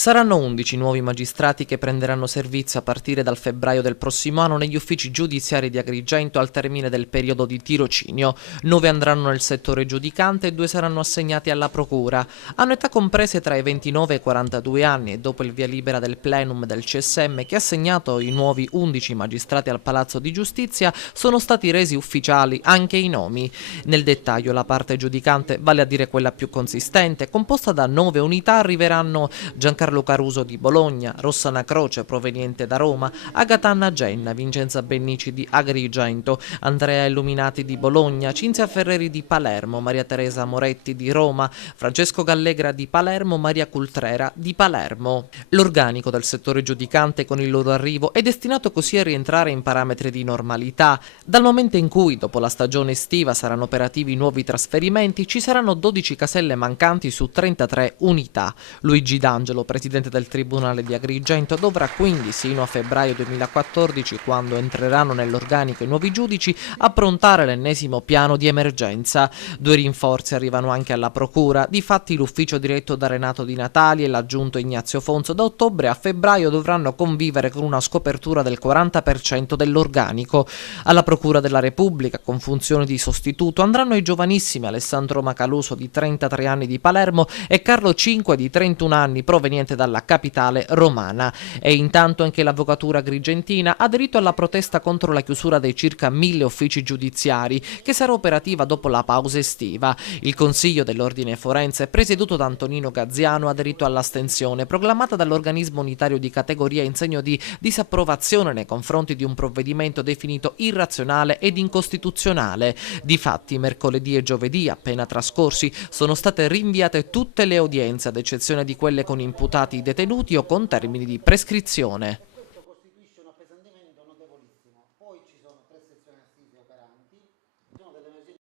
Saranno 11 nuovi magistrati che prenderanno servizio a partire dal febbraio del prossimo anno negli uffici giudiziari di Agrigento al termine del periodo di tirocinio. 9 andranno nel settore giudicante e 2 saranno assegnati alla procura. Hanno età comprese tra i 29 e i 42 anni e dopo il via libera del plenum del CSM che ha assegnato i nuovi 11 magistrati al Palazzo di Giustizia sono stati resi ufficiali anche i nomi. Nel dettaglio la parte giudicante, vale a dire quella più consistente, composta da 9 unità, arriveranno Giancarlo Caruso di Bologna, Rossana Croce proveniente da Roma, Agatanna Genna, Vincenza Bennici di Agrigento, Andrea Illuminati di Bologna, Cinzia Ferreri di Palermo, Maria Teresa Moretti di Roma, Francesco Gallegra di Palermo, Maria Cultrera di Palermo. L'organico del settore giudicante con il loro arrivo è destinato così a rientrare in parametri di normalità. Dal momento in cui, dopo la stagione estiva, saranno operativi nuovi trasferimenti, ci saranno 12 caselle mancanti su 33 unità. Luigi D'Angelo, presidente del Tribunale di Agrigento, dovrà quindi, sino a febbraio 2014, quando entreranno nell'organico i nuovi giudici, approntare l'ennesimo piano di emergenza. 2 rinforzi arrivano anche alla procura. Difatti l'ufficio diretto da Renato Di Natali e l'aggiunto Ignazio Fonso da ottobre a febbraio dovranno convivere con una scopertura del 40% dell'organico. Alla Procura della Repubblica, con funzioni di sostituto, andranno i giovanissimi Alessandro Macaluso di 33 anni di Palermo e Carlo Cinque di 31 anni proveniente dalla capitale romana. E intanto anche l'avvocatura agrigentina ha aderito alla protesta contro la chiusura dei circa 1000 uffici giudiziari, che sarà operativa dopo la pausa estiva. Il Consiglio dell'Ordine Forense, presieduto da Antonino Gazziano, ha aderito all'astensione proclamata dall'organismo unitario di categoria in segno di disapprovazione nei confronti di un provvedimento definito irrazionale ed incostituzionale. Difatti, mercoledì e giovedì appena trascorsi sono state rinviate tutte le udienze, ad eccezione di quelle con imputati detenuti o con termini di prescrizione. Questo costituisce un appesantimento notevolissimo. Poi ci sono 3 sezioni assise operanti, ci sono delle